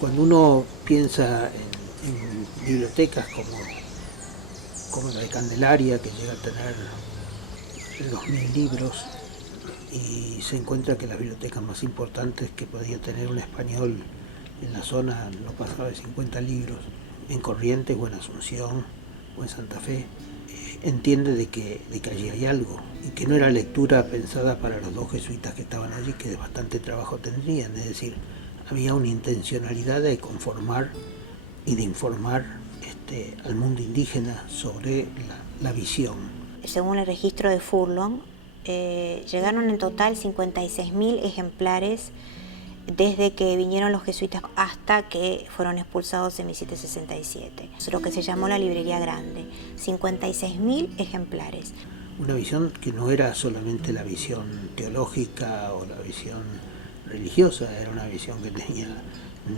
Cuando uno piensa en bibliotecas como la de Candelaria, que llega a tener 2000 libros, y se encuentra que las bibliotecas más importantes que podía tener un español en la zona no pasaba de 50 libros, en Corrientes o en Asunción o en Santa Fe, entiende de que allí hay algo, y que no era lectura pensada para los dos jesuitas que estaban allí, que bastante trabajo tendrían, es decir, había una intencionalidad de conformar y de informar al mundo indígena sobre la visión. Según el registro de Furlong, llegaron en total 56.000 ejemplares desde que vinieron los jesuitas hasta que fueron expulsados en 1767. Es lo que se llamó la librería grande, 56.000 ejemplares. Una visión que no era solamente la visión teológica o la visión religiosa, era una visión que tenía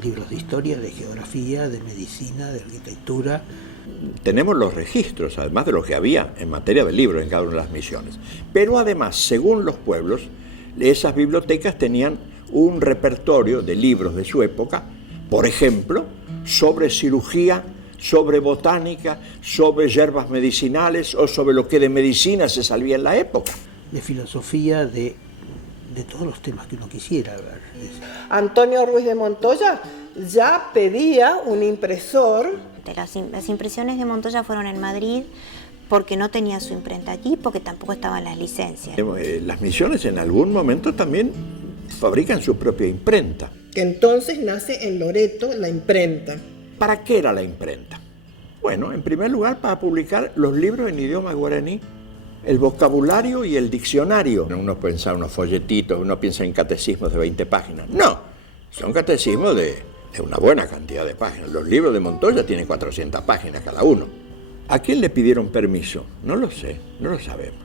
libros de historia, de geografía, de medicina, de arquitectura. Tenemos los registros, además de lo que había en materia de libros en cada una de las misiones. Pero además, según los pueblos, esas bibliotecas tenían un repertorio de libros de su época, por ejemplo, sobre cirugía, sobre botánica, sobre hierbas medicinales o sobre lo que de medicina se sabía en la época. De filosofía, de todos los temas que uno quisiera ver. Antonio Ruiz de Montoya ya pedía un impresor. Las impresiones de Montoya fueron en Madrid porque no tenía su imprenta aquí, porque tampoco estaban las licencias. Las misiones en algún momento también fabrican su propia imprenta. Entonces nace en Loreto la imprenta. ¿Para qué era la imprenta? Bueno, en primer lugar, para publicar los libros en idioma guaraní, el vocabulario y el diccionario. Uno piensa en unos folletitos, uno piensa en catecismos de 20 páginas. No, son catecismos de una buena cantidad de páginas. Los libros de Montoya tienen 400 páginas cada uno. ¿A quién le pidieron permiso? No lo sé, no lo sabemos.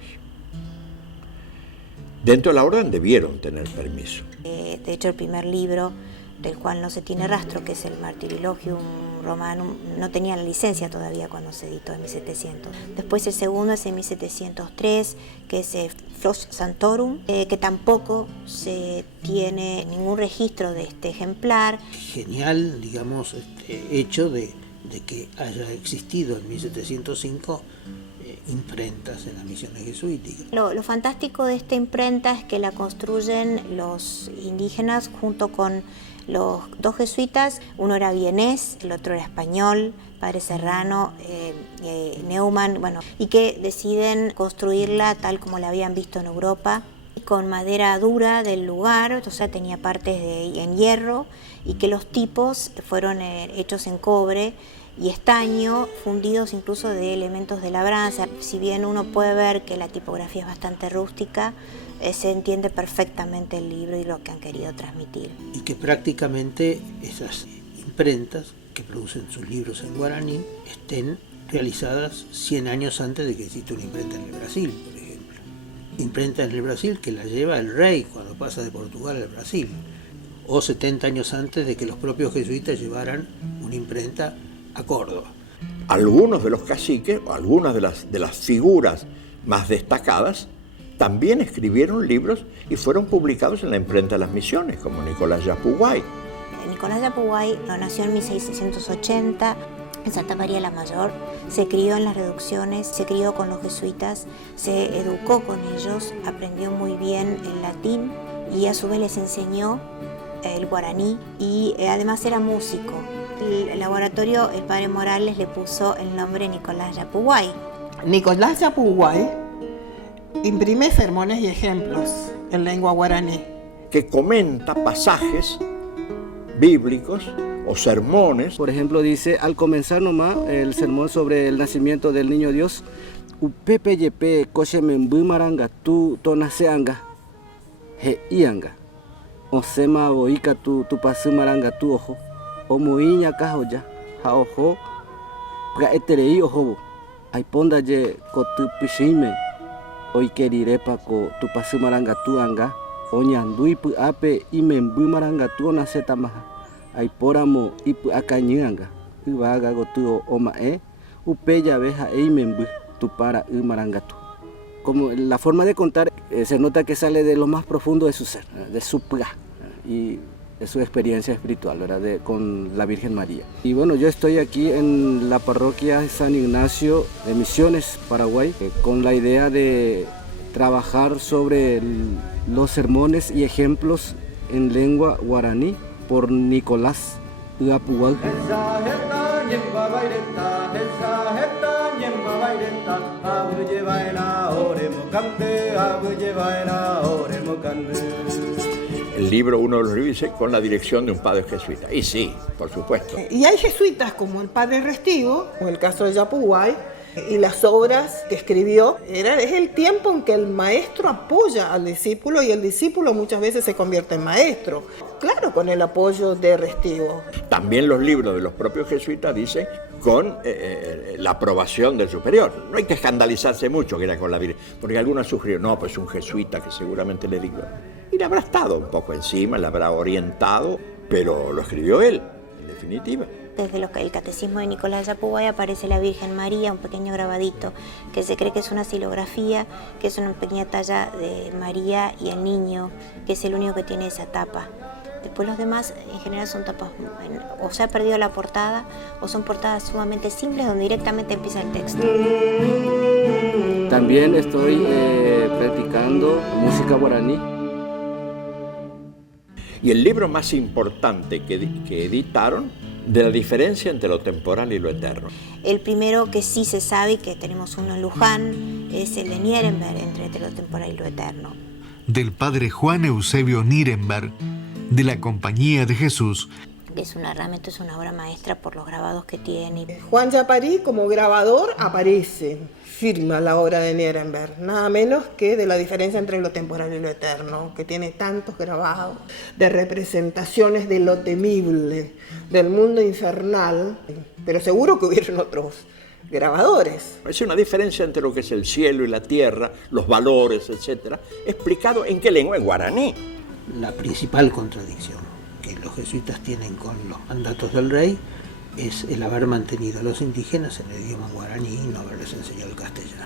Dentro de la orden debieron tener permiso. De hecho, el primer libro, del cual no se tiene rastro, que es el Martyrologium Romanum, no tenía la licencia todavía cuando se editó en 1700. Después el segundo es en 1703, que es Flos Santorum, que tampoco se tiene ningún registro de este ejemplar. Genial, digamos, hecho de que haya existido en 1705 imprentas en las misiones jesuíticas. Lo fantástico de esta imprenta es que la construyen los indígenas junto con los dos jesuitas. Uno era vienés, el otro era español, padre Serrano, Neumann, y que deciden construirla tal como la habían visto en Europa, con madera dura del lugar, o sea, tenía partes en hierro, y que los tipos fueron hechos en cobre y estaño, fundidos incluso de elementos de labranza. Si bien uno puede ver que la tipografía es bastante rústica, se entiende perfectamente el libro y lo que han querido transmitir. Y que prácticamente esas imprentas que producen sus libros en guaraní estén realizadas 100 años antes de que exista una imprenta en el Brasil, por ejemplo. Imprenta en el Brasil que la lleva el rey cuando pasa de Portugal al Brasil, o 70 años antes de que los propios jesuitas llevaran una imprenta a Córdoba. Algunos de los caciques, o algunas de las figuras más destacadas, también escribieron libros y fueron publicados en la imprenta de las misiones, como Nicolás Yapuguay. Nicolás Yapuguay nació en 1680 en Santa María la Mayor, se crió en las reducciones, se crió con los jesuitas, se educó con ellos, aprendió muy bien el latín y a su vez les enseñó el guaraní y además era músico. El laboratorio, el padre Morales le puso el nombre Nicolás Yapuguay. Nicolás Yapuguay imprime sermones y ejemplos en lengua guaraní, que comenta pasajes bíblicos o sermones. Por ejemplo, dice, al comenzar nomás el sermón sobre el nacimiento del niño Dios, upepe yepe koshemembu maranga tu tonaseanga he ianga o sema boika tu pasu maranga tu ojo o muiña kahoya ha ojo pra eterei ojo aiponda ye kotu pishime oikerirepa ko tu pasu maranga tu anga oñandui pu ape imembu maranga tu onaseta-maha aiporamo ipu akañyanga yvaga gotu omae upe llave ha'e imembu tu para marangatu. Como la forma de contar se nota que sale de lo más profundo de su ser, de su pga, y su experiencia espiritual, ¿verdad? Con la Virgen María. Y bueno, yo estoy aquí en la parroquia San Ignacio de Misiones, Paraguay, con la idea de trabajar sobre los sermones y ejemplos en lengua guaraní por Nicolás Uapuwal. El libro, uno de los libros, dice con la dirección de un padre jesuita. Y sí, por supuesto. Y hay jesuitas como el padre Restivo, o el caso de Yapuguay, y las obras que escribió, es el tiempo en que el maestro apoya al discípulo y el discípulo muchas veces se convierte en maestro. Claro, con el apoyo de Restivo. También los libros de los propios jesuitas dicen con la aprobación del superior. No hay que escandalizarse mucho que era con la Virgen, porque algunos sugirieron, no, pues un jesuita que seguramente le dijo. Y le habrá estado un poco encima, le habrá orientado, pero lo escribió él, en definitiva. Desde el catecismo de Nicolás Yapuguay aparece la Virgen María, un pequeño grabadito, que se cree que es una xilografía, que es una pequeña talla de María y el niño, que es el único que tiene esa tapa. Después los demás en general son tapas, o se ha perdido la portada, o son portadas sumamente simples donde directamente empieza el texto. También estoy practicando música guaraní. Y el libro más importante que editaron, de la diferencia entre lo temporal y lo eterno. El primero que sí se sabe, que tenemos uno en Luján, es el de Nierenberg, entre lo temporal y lo eterno. Del padre Juan Eusebio Nierenberg, de la Compañía de Jesús. Realmente es una obra maestra por los grabados que tiene. Juan Yaparí, como grabador, aparece, firma la obra de Nierenberg, nada menos que de la diferencia entre lo temporal y lo eterno, que tiene tantos grabados de representaciones de lo temible, del mundo infernal, pero seguro que hubieron otros grabadores. Es una diferencia entre lo que es el cielo y la tierra, los valores, etc., explicado en qué lengua, en guaraní. La principal contradicción que los jesuitas tienen con los mandatos del rey es el haber mantenido a los indígenas en el idioma guaraní y no haberles enseñado el castellano.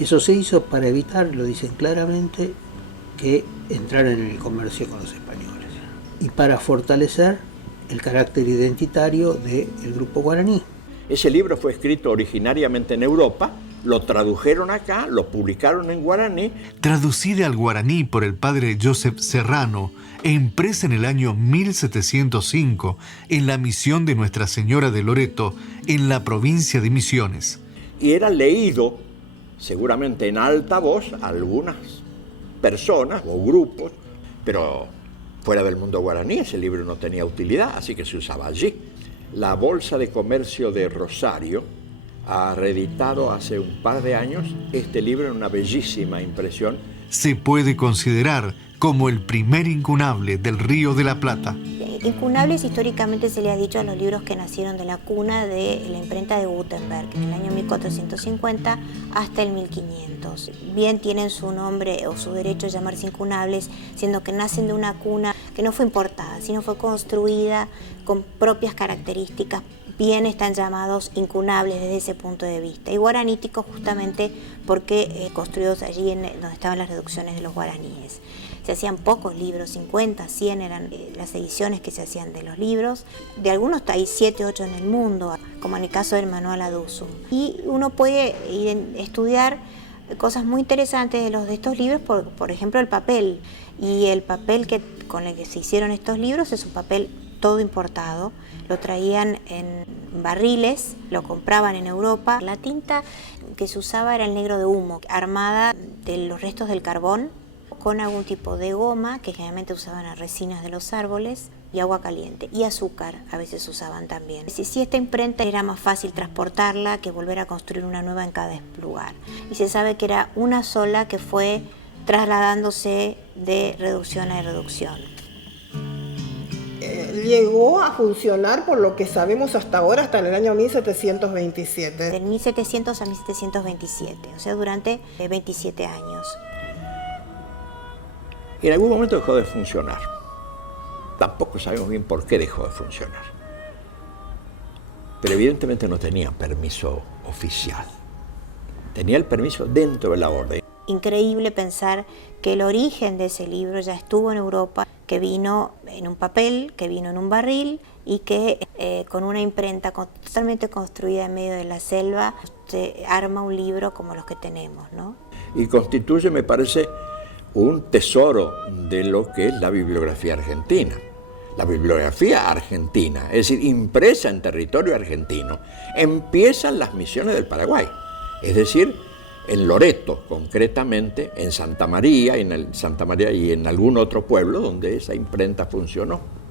Eso se hizo para evitar, lo dicen claramente, que entraran en el comercio con los españoles y para fortalecer el carácter identitario del grupo guaraní. Ese libro fue escrito originariamente en Europa, lo tradujeron acá, lo publicaron en guaraní. Traducida al guaraní por el padre Joseph Serrano e impresa en el año 1705 en la misión de Nuestra Señora de Loreto en la provincia de Misiones. Y era leído, seguramente en alta voz, a algunas personas o grupos, pero fuera del mundo guaraní ese libro no tenía utilidad, así que se usaba allí. La Bolsa de Comercio de Rosario ha reeditado hace un par de años este libro en una bellísima impresión. Se puede considerar como el primer incunable del Río de la Plata. Incunables históricamente se le ha dicho a los libros que nacieron de la cuna de la imprenta de Gutenberg, en el año 1450 hasta el 1500. Bien tienen su nombre o su derecho a llamarse incunables, siendo que nacen de una cuna que no fue importada, sino fue construida con propias características. Bien están llamados incunables desde ese punto de vista. Y guaraníticos justamente porque construidos allí donde estaban las reducciones de los guaraníes. Se hacían pocos libros, 50, 100 eran las ediciones que se hacían de los libros. De algunos hay 7, 8 en el mundo, como en el caso del Manual Adusum. Y uno puede estudiar cosas muy interesantes de estos libros, por ejemplo el papel. Y el papel con el que se hicieron estos libros es un papel todo importado. Lo traían en barriles, lo compraban en Europa. La tinta que se usaba era el negro de humo, armada de los restos del carbón, con algún tipo de goma, que generalmente usaban las resinas de los árboles, y agua caliente, y azúcar a veces usaban también. Si esta imprenta era más fácil transportarla que volver a construir una nueva en cada lugar. Y se sabe que era una sola que fue trasladándose de reducción a reducción. Llegó a funcionar, por lo que sabemos hasta ahora, hasta el año 1727. Del 1700 a 1727, o sea, durante 27 años. En algún momento dejó de funcionar. Tampoco sabemos bien por qué dejó de funcionar. Pero evidentemente no tenía permiso oficial. Tenía el permiso dentro de la orden. Increíble pensar que el origen de ese libro ya estuvo en Europa, que vino en un papel, que vino en un barril y que con una imprenta totalmente construida en medio de la selva, se arma un libro como los que tenemos, ¿no? Y constituye, me parece, un tesoro de lo que es la bibliografía argentina. La bibliografía argentina, es decir, impresa en territorio argentino, empiezan las misiones del Paraguay, es decir, en Loreto, concretamente, en Santa María y en algún otro pueblo donde esa imprenta funcionó.